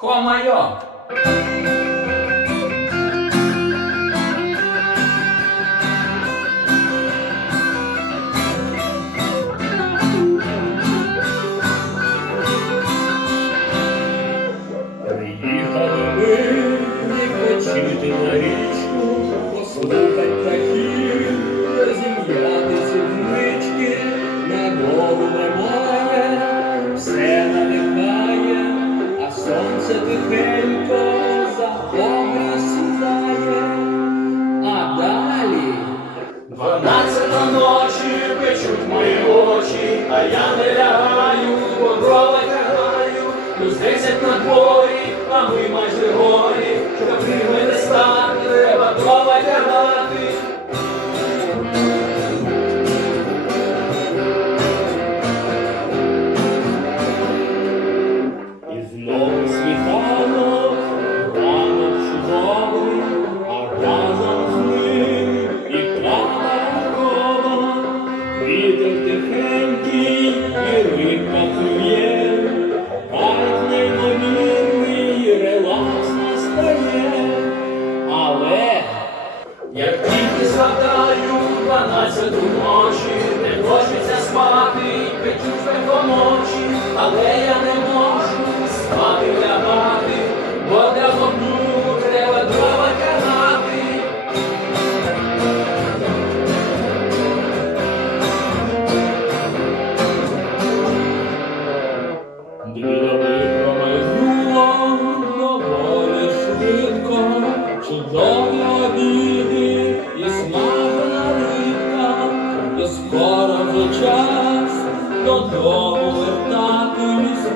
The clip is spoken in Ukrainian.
Хомайо! Приїхали ми відпочити на річку, послухай птахів, розім'яти сумнички на голову моря. плюс десять на дворі, а ми майже горі, Каприми не стати, треба дома тягати. І знову світанок, ранок чудовий, а разом з ним і плана Як тільки згадаю дванадцяту ночі, не хочеться спати, петіть переконочі, але я не можу спати лягати, бо для вогню треба дрова тягати. Дві скоро вже час додому вертатись.